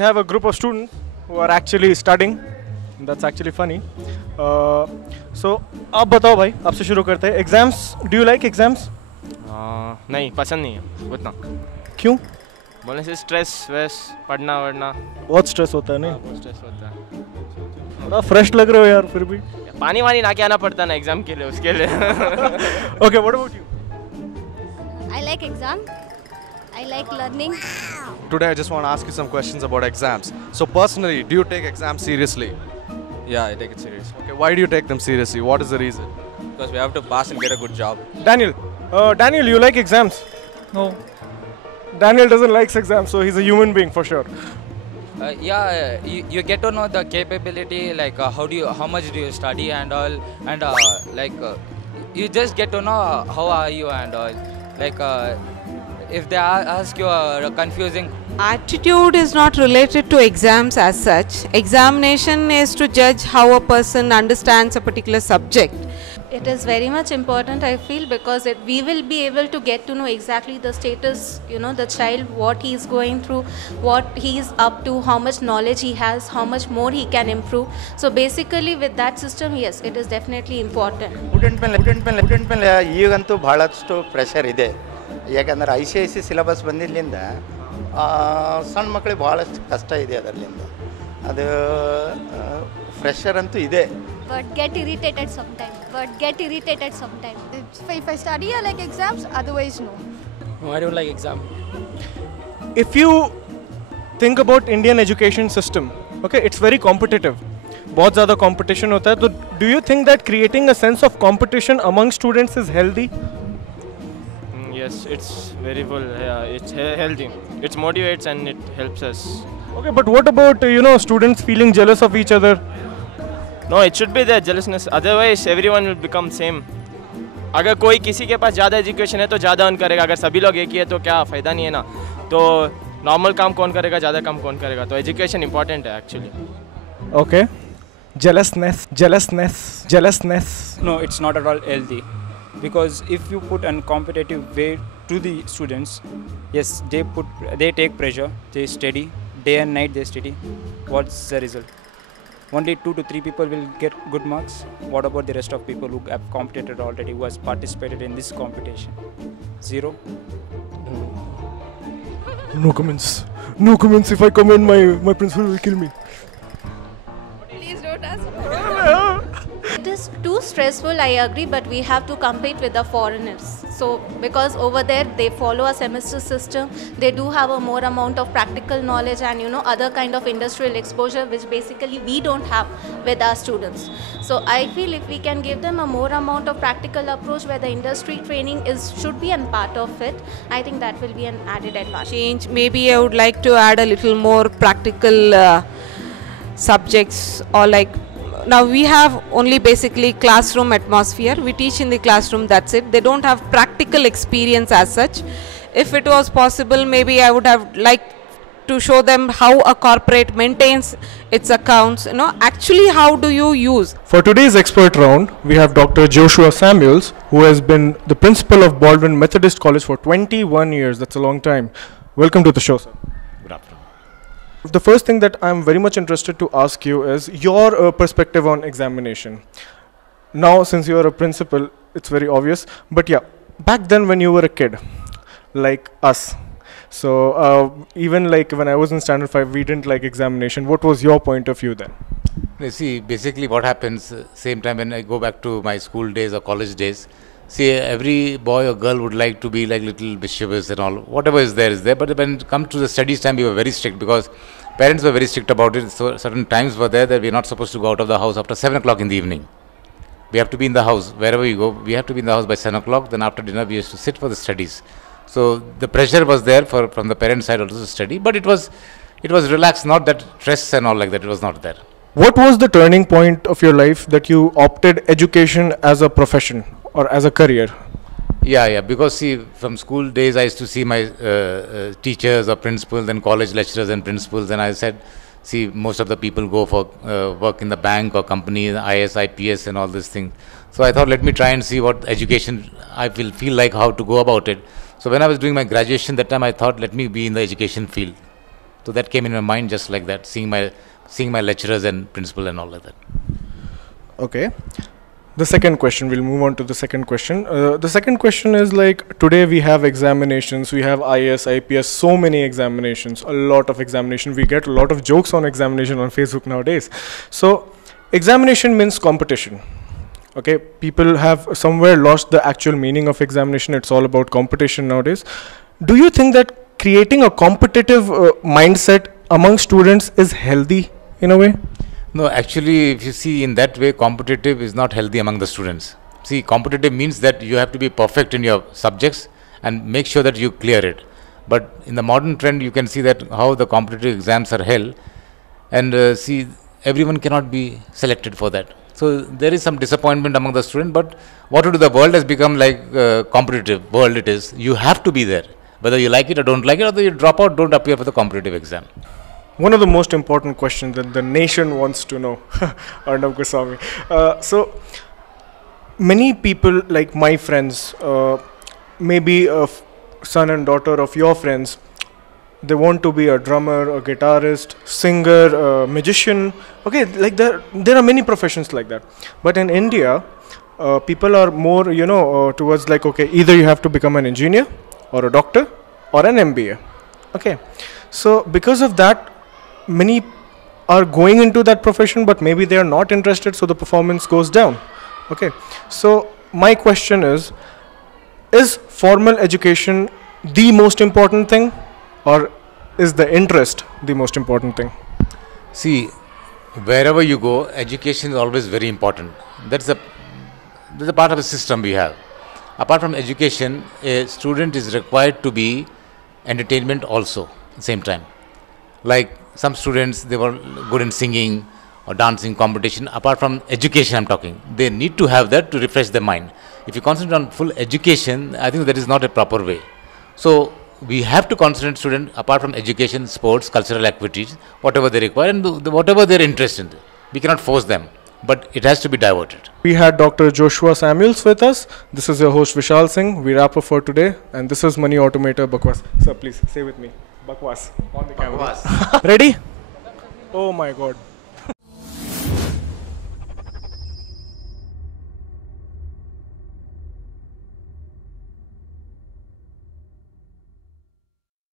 have a group of students who are actually studying. That's actually funny. So, आप बताओ भाई, आपसे शुरू करते हैं. Exams, do you like exams? नहीं पसंद नहीं है उतना. क्यों? बोलने से स्ट्रेस वेस पढ़ना वढ़ना बहुत स्ट्रेस होता है नहीं? बहुत स्ट्रेस होता है. थोड़ा फ्रेश लग रहे हो यार फिर भी. पानी वानी ना के आना पड़ता ना एग्जाम के लिए उसके लिए. Okay, what about you? I like exam. I like learning. Today I just want to ask you some questions about exams. So personally, do you take exams seriously? Yeah, I take it serious. Okay, why do you take them seriously? What is the reason? Because we have to pass and get a good job. Daniel. Daniel, you like exams? No. Daniel doesn't like exams, so he's a human being for sure. You get to know the capability, like how much do you study and all, and you just get to know how are you and all. If they ask you confusing. Attitude is not related to exams as such. Examination is to judge how a person understands a particular subject. It is very much important, I feel, because we will be able to get to know exactly the status, the child, what he is going through, what he is up to, how much knowledge he has, how much more he can improve. So basically with that system, yes, it is definitely important. ಈಗಂತೂ ಬಹಳಷ್ಟು pressure ಇದೆ. ಯಾಕಂದರೆ ICIC syllabus ಬಂದಿದ್ದರಿಂದ ಸಣ್ಣ ಮಕ್ಕಳಿಗೆ ಭಾಳಷ್ಟು ಕಷ್ಟ ಇದೆ ಅದರಿಂದ. ಅದು ಪ್ರೆಷರ್ ಅಂತೂ ಇದೆ. But get irritated sometimes. If I study, I like exams, otherwise no. No, I don't like exam. If you think about Indian education system, okay, it's very competitive. बहुत ज़्यादा competition होता है. तो do you think that creating a sense of competition among students is healthy? Yes, it's very full. Yeah, it's healthy. It motivates and it helps us. Okay, but what about students feeling jealous of each other? No, it should be there jealousness. Otherwise, everyone will become same. अगर कोई किसी के पास ज़्यादा education है तो ज़्यादा earn करेगा. अगर सभी लोग एक ही है तो क्या फ़ायदा नहीं है ना. तो नॉर्मल काम कौन करेगा, ज़्यादा काम कौन करेगा. तो एजुकेशन इंपॉर्टेंट है actually. Okay. Jealousness. No, it's not at all healthy. Because if you put a competitive way to the students, yes, they take pressure, they study, day and night they study. What's the result? Only 2 to 3 people will get good marks. What about the rest of people who have competed already, who has participated in this competition? Zero. No comments. If I comment, my principal will kill me. Please don't ask. It is too stressful, I agree, but we have to compete with the foreigners. So because over there they follow a semester system, they do have a more amount of practical knowledge and other kind of industrial exposure, which basically we don't have with our students. So I feel if we can give them a more amount of practical approach where the industry training should be a part of it, I think that will be an added advantage. Maybe I would like to add a little more practical subjects, or now we have only basically classroom atmosphere. We teach in the classroom, that's it. They don't have practical experience as such. If it was possible, maybe I would have liked to show them how a corporate maintains its accounts. Actually how do you use. For today's expert round, we have Dr. Joshua Samuels, who has been the principal of Baldwin Methodist College for 21 years. That's a long time. Welcome to the show, sir. The first thing that I'm very much interested to ask you is your perspective on examination. Now, since you're a principal, it's very obvious. But yeah, back then when you were a kid, like us, so even when I was in Standard 5, we didn't like examination. What was your point of view then? You see, basically what happens, same time when I go back to my school days or college days, see, every boy or girl would like to be like little mischievous and all. Whatever is there is there. But when it comes to the studies time, we were very strict because parents were very strict about it. So certain times were there that we're not supposed to go out of the house after 7 o'clock in the evening. We have to be in the house. Wherever we go, we have to be in the house by 7 o'clock. Then after dinner, we used to sit for the studies. So the pressure was there from the parents' side also to study. But it was relaxed, not that stress and all like that. It was not there. What was the turning point of your life that you opted education as a profession or as a career? Yeah, because see, from school days I used to see my teachers or principals and college lecturers and principals, and I said, see, most of the people go for work in the bank or company, IS, IPS and all these things. So I thought, let me try and see what education I will feel like, how to go about it. So when I was doing my graduation that time, I thought, let me be in the education field. So that came in my mind just like that, seeing my lecturers and principal and all like that. Okay. The second question, we'll move on to the second question. The second question is like, today we have examinations, we have IS, IPS, so many examinations, a lot of examination. We get a lot of jokes on examination on Facebook nowadays. So examination means competition. Okay, people have somewhere lost the actual meaning of examination. It's all about competition nowadays. Do you think that creating a competitive mindset among students is healthy in a way? No, actually, if you see in that way, competitive is not healthy among the students. See, competitive means that you have to be perfect in your subjects and make sure that you clear it. But in the modern trend, you can see that how the competitive exams are held, and see, everyone cannot be selected for that. So there is some disappointment among the students. But what to do? The world has become like competitive world. It is. You have to be there, whether you like it or don't like it, or whether you drop out, don't appear for the competitive exam. One of the most important questions that the nation wants to know, Arnav Goswami. So many people, like my friends, maybe a son and daughter of your friends, they want to be a drummer, a guitarist, singer, a magician. Okay, like there are many professions like that. But in India, people are more, towards like, okay, either you have to become an engineer or a doctor or an MBA. Okay, so because of that, many are going into that profession, but maybe they are not interested, so the performance goes down. Okay, so my question is formal education the most important thing, or is the interest the most important thing? See, wherever you go, education is always very important. That's a part of the system we have. Apart from education, a student is required to be entertainment also at the same time. Like some students, they were good in singing or dancing competition. Apart from education, I'm talking, they need to have that to refresh their mind. If you concentrate on full education, I think that is not a proper way. So we have to concentrate students apart from education, sports, cultural activities, whatever they require and whatever they're interested in. We cannot force them, but it has to be diverted. We had Dr. Joshua Samuels with us. This is your host Vishal Singh. We wrap up for today, and this is Money Automator BakVase. Sir, please say with me, BakVase on the camera. BakVase. Ready? Oh my God.